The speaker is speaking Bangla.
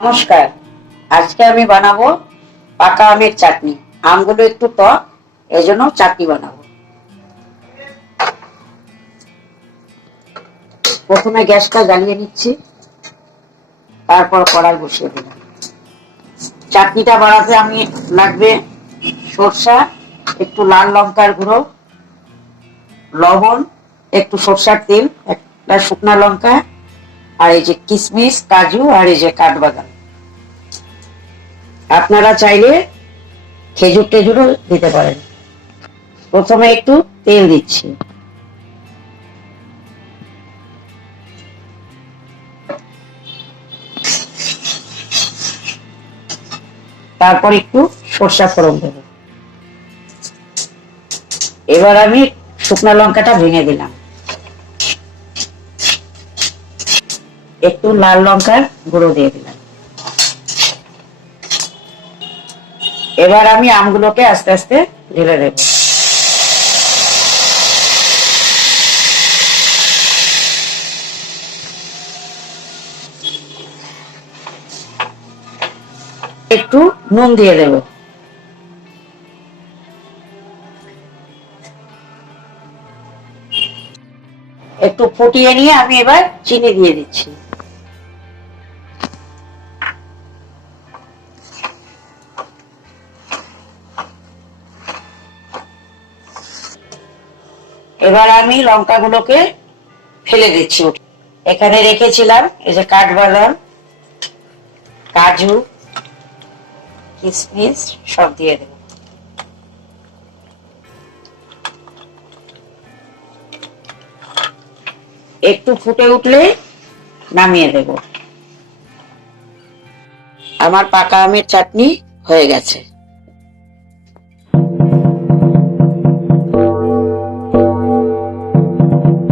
নমস্কার। আজকে আমি বানাবো পাকা আমের চাটনি। আমগুলো একটু টক, এজন্য চাটনি বানাবো। প্রথমে গ্যাসটা জ্বালিয়ে নিচ্ছি, তারপর কড়াই বসিয়ে দিলাম। চাটনিটা বানাতে আমি লাগবে সরষা, একটু লাল লঙ্কার গুঁড়ো, লবণ, একটু সরষার তেল, একটা শুকনা লঙ্কা, আর এই যে কিশমিশ, কাজু, আর এই যে কাঠবাদাম। আপনারা চাইলে খেজুর টেজুরও দিতে পারেন। প্রথমে একটু তেল দিচ্ছি, তারপর একটু সরষা ফোড়ন দেব। এবার আমি শুকনো লঙ্কাটা ভেঙে দিলাম, একটু লাল লঙ্কার গুঁড়ো দিয়ে দিলাম। এবার আমি আমগুলোকে আস্তে আস্তে ঢেলে দেব। একটু নুন দিয়ে দেব। একটু ফুটিয়ে নিয়ে আমি এবার চিনি দিয়ে দিচ্ছি। এবার আমি লঙ্কাগুলোকে ফেলে দিচ্ছি। এখানে রেখেছিলাম এই যে কাঠবাদাম, কাজু, কিশমিশ সব দিয়ে দেব। একটু ফুটে উঠলে নামিয়ে দেব। আমার পাকা আমের চাটনি হয়ে গেছে।